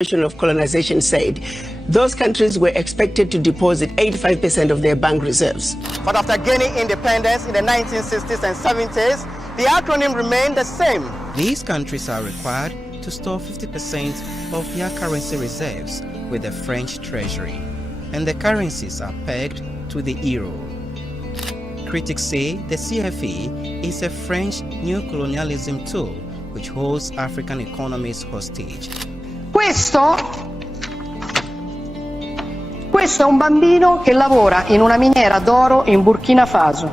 of colonization said those countries were expected to deposit 85% of their bank reserves. But after gaining independence in the 1960s and 70s, the acronym remained the same. These countries are required to store 50% of their currency reserves with the French treasury, and the currencies are pegged to the euro. Critics say the CFA is a French neo-colonialism tool which holds African economies hostage. Questo è un bambino che lavora in una miniera d'oro in Burkina Faso.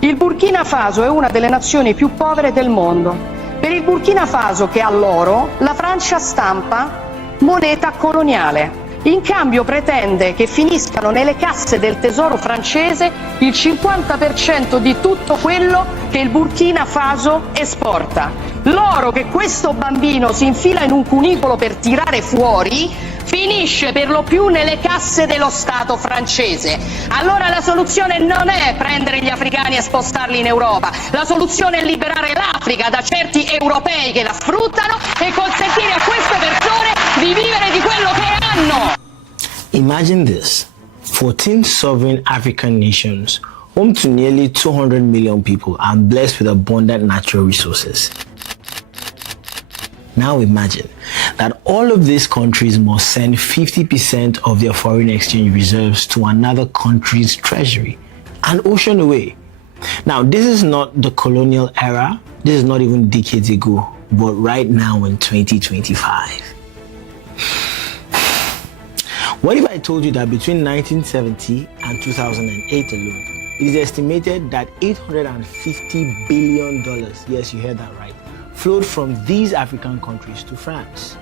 Il Burkina Faso è una delle nazioni più povere del mondo. Per il Burkina Faso, che ha l'oro, la Francia stampa moneta coloniale. In cambio pretende che finiscano nelle casse del tesoro francese il 50% di tutto quello che il Burkina Faso esporta. L'oro che questo bambino si infila in un cunicolo per tirare fuori finisce per lo più nelle casse dello Stato francese. Allora la soluzione non è prendere gli africani e spostarli in Europa, la soluzione è liberare l'Africa da certi europei che la sfruttano e consentire a queste persone di vivere di quello che hanno. Imagine this: 14 sovereign African nations, home to nearly 200 million people, are blessed with abundant natural resources. Now imagine that all of these countries must send 50% of their foreign exchange reserves to another country's treasury, an ocean away. Now, this is not the colonial era, this is not even decades ago, but right now in 2025. What if I told you that between 1970 and 2008 alone, it is estimated that $850 billion, yes, you heard that right, flowed from these African countries to France.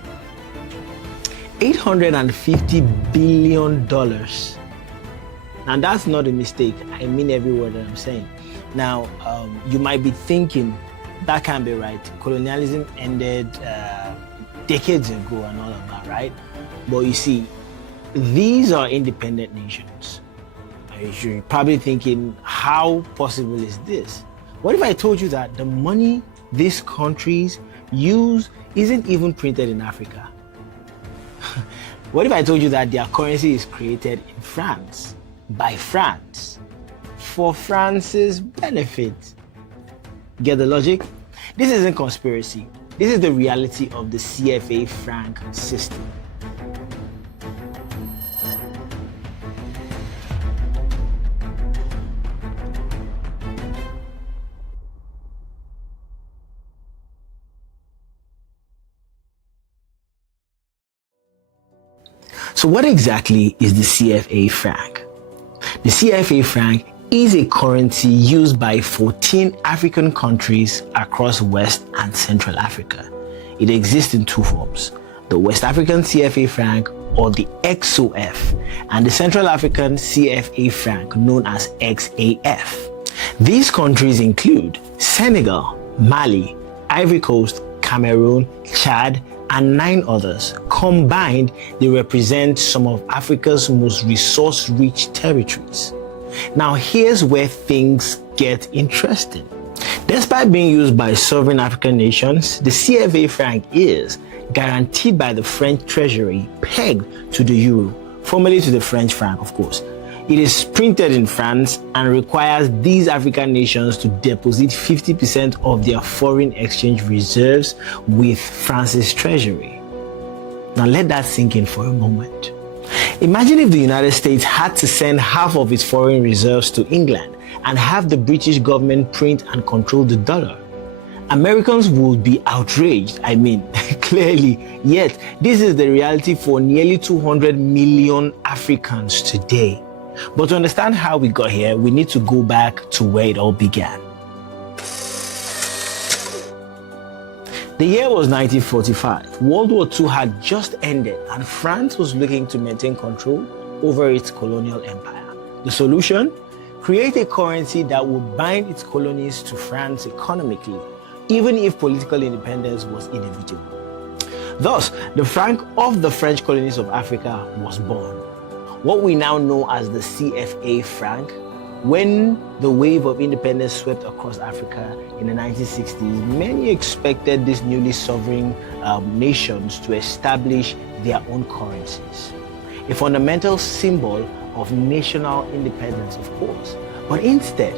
$850 billion. Now that's not a mistake. I mean every word that I'm saying. Now, you might be thinking, that can't be right. Colonialism ended decades ago and all of that, right? But you see, these are independent nations. You're probably thinking, how possible is this? What if I told you that the money these countries use isn't even printed in Africa? What if I told you that their currency is created in France, by France, for France's benefit? Get the logic? This isn't conspiracy. This is the reality of the CFA Franc system. So what exactly is the CFA franc? The CFA franc is a currency used by 14 African countries across West and Central Africa. It exists in two forms: the West African CFA franc, or the XOF, and the Central African CFA franc, known as XAF. These countries include Senegal, Mali, Ivory Coast, Cameroon, Chad, and 9 others. Combined, they represent some of Africa's most resource-rich territories. Now, here's where things get interesting. Despite being used by sovereign African nations, the CFA franc is guaranteed by the French treasury, pegged to the euro, formerly to the French franc, of course. It is printed in France and requires these African nations to deposit 50% of their foreign exchange reserves with France's treasury. Now let that sink in for a moment. Imagine if the United States had to send half of its foreign reserves to England and have the British government print and control the dollar. Americans would be outraged, I mean, clearly. Yet, this is the reality for nearly 200 million Africans today. But to understand how we got here, we need to go back to where it all began. The year was 1945. World War II had just ended and France was looking to maintain control over its colonial empire. The solution? Create a currency that would bind its colonies to France economically, even if political independence was inevitable. Thus, the franc of the French colonies of Africa was born. What we now know as the CFA franc When the wave of independence swept across Africa in the 1960s, many expected these newly sovereign nations to establish their own currencies. A fundamental symbol of national independence, of course. But instead,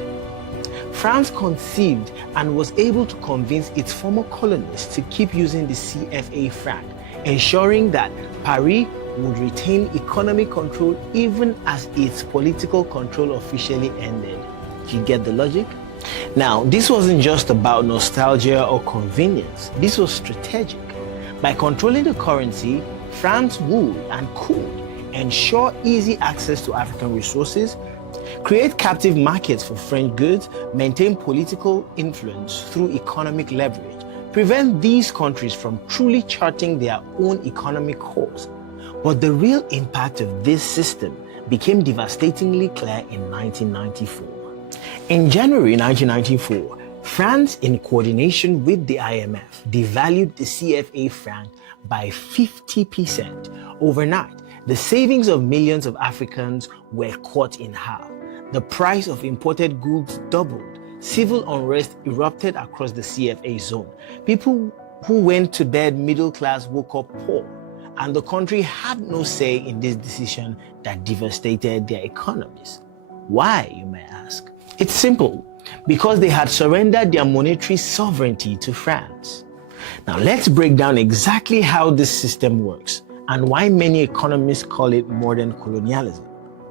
France conceived and was able to convince its former colonies to keep using the CFA franc, ensuring that Paris would retain economic control even as its political control officially ended. You get the logic? Now, this wasn't just about nostalgia or convenience. This was strategic. By controlling the currency, France would and could ensure easy access to African resources, create captive markets for French goods, maintain political influence through economic leverage, prevent these countries from truly charting their own economic course. But the real impact of this system became devastatingly clear in 1994. In January 1994, France, in coordination with the IMF, devalued the CFA franc by 50%. Overnight, the savings of millions of Africans were cut in half. The price of imported goods doubled. Civil unrest erupted across the CFA zone. People who went to bed middle class woke up poor, and the country had no say in this decision that devastated their economies. Why, you may ask? It's simple. Because they had surrendered their monetary sovereignty to France. Now let's break down exactly how this system works and why many economists call it modern colonialism.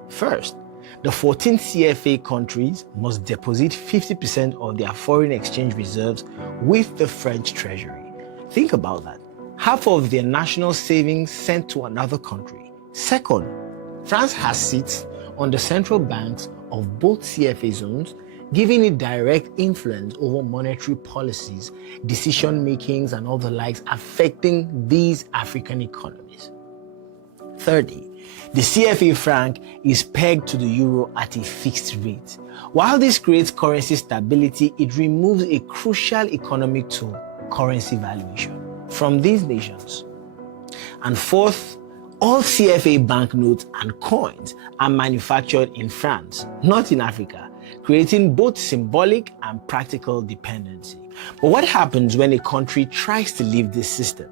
First, the 14 CFA countries must deposit 50% of their foreign exchange reserves with the French treasury. Think about that. Half of their national savings sent to another country. Second, France has seats on the central banks of both CFA zones, giving it direct influence over monetary policies, decision makings, and all the likes affecting these African economies. Thirdly, the CFA franc is pegged to the euro at a fixed rate. While this creates currency stability, it removes a crucial economic tool, currency valuation, from these nations. And fourth, all CFA banknotes and coins are manufactured in France, not in Africa, creating both symbolic and practical dependency. But what happens when a country tries to leave this system?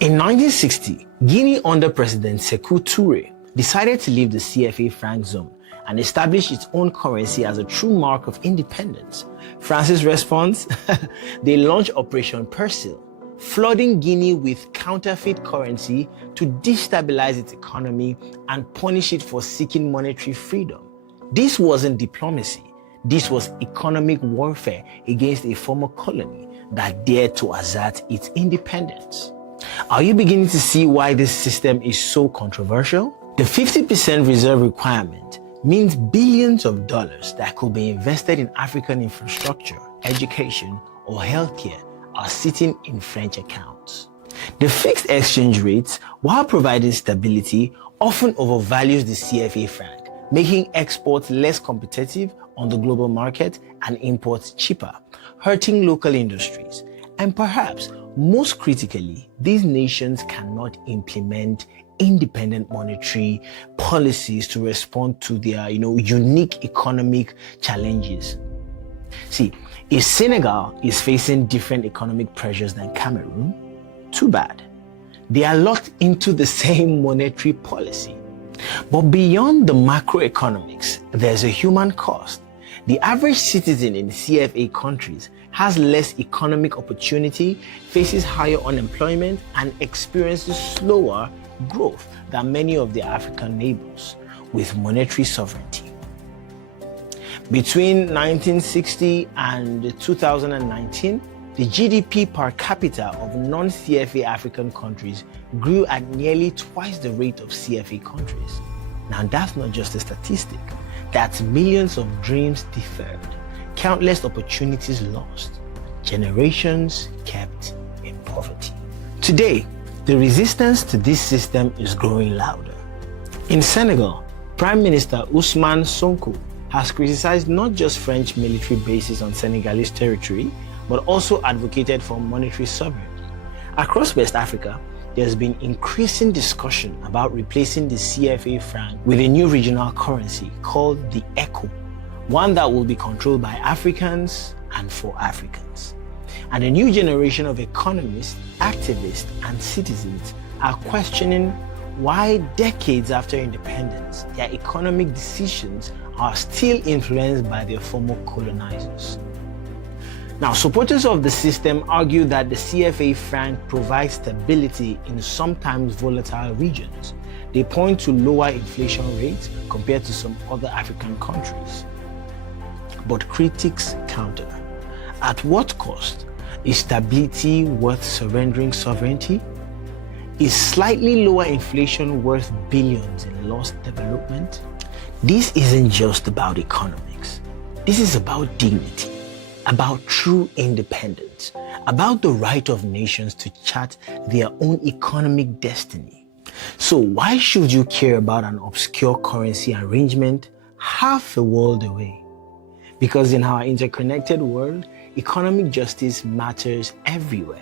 In 1960, Guinea under President Sékou Touré decided to leave the CFA franc zone and establish its own currency as a true mark of independence. France's response? They launched Operation Persil, flooding Guinea with counterfeit currency to destabilize its economy and punish it for seeking monetary freedom. This wasn't diplomacy. This was economic warfare against a former colony that dared to assert its independence. Are you beginning to see why this system is so controversial? The 50% reserve requirement means billions of dollars that could be invested in African infrastructure, education, or healthcare are sitting in French accounts. The fixed exchange rates, while providing stability, often overvalues the CFA franc, making exports less competitive on the global market and imports cheaper, hurting local industries. And perhaps most critically, these nations cannot implement independent monetary policies to respond to their unique economic challenges. See, if Senegal is facing different economic pressures than Cameroon, too bad. They are locked into the same monetary policy. But beyond the macroeconomics, there's a human cost. The average citizen in CFA countries has less economic opportunity, faces higher unemployment, and experiences slower growth than many of their African neighbors with monetary sovereignty. Between 1960 and 2019, the GDP per capita of non-CFA African countries grew at nearly twice the rate of CFA countries. Now that's not just a statistic. That's millions of dreams deferred, countless opportunities lost, generations kept in poverty. Today, the resistance to this system is growing louder. In Senegal, Prime Minister Ousmane Sonko has criticized not just French military bases on Senegalese territory, but also advocated for monetary sovereignty. Across West Africa, there's been increasing discussion about replacing the CFA franc with a new regional currency called the ECO, one that will be controlled by Africans and for Africans. And a new generation of economists, activists, and citizens are questioning why decades after independence, their economic decisions are still influenced by their former colonizers. Now, supporters of the system argue that the CFA franc provides stability in sometimes volatile regions. They point to lower inflation rates compared to some other African countries. But critics counter. At what cost? Is stability worth surrendering sovereignty? Is slightly lower inflation worth billions in lost development? This isn't just about economics. This is about dignity, about true independence, about the right of nations to chart their own economic destiny. So why should you care about an obscure currency arrangement half a world away? Because in our interconnected world, economic justice matters everywhere.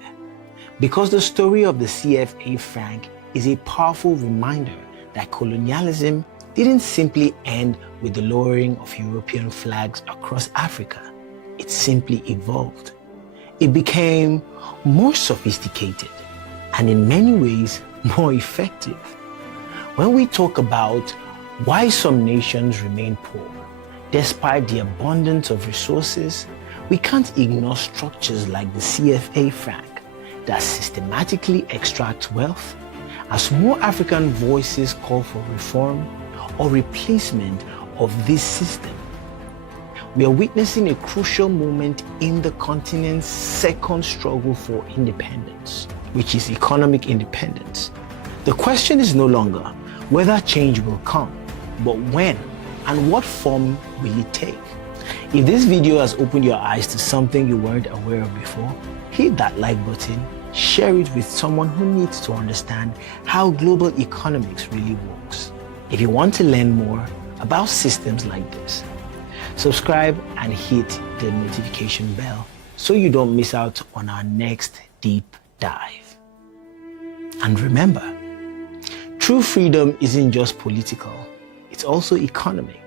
Because the story of the CFA franc is a powerful reminder that colonialism didn't simply end with the lowering of European flags across Africa. It simply evolved. It became more sophisticated and in many ways more effective. When we talk about why some nations remain poor, despite the abundance of resources, we can't ignore structures like the CFA franc that systematically extract wealth as more African voices call for reform or replacement of this system. We are witnessing a crucial moment in the continent's second struggle for independence, which is economic independence. The question is no longer whether change will come, but when and what form will it take? If this video has opened your eyes to something you weren't aware of before, hit that like button, share it with someone who needs to understand how global economics really works. If you want to learn more about systems like this, subscribe and hit the notification bell so you don't miss out on our next deep dive. And remember, true freedom isn't just political, it's also economic.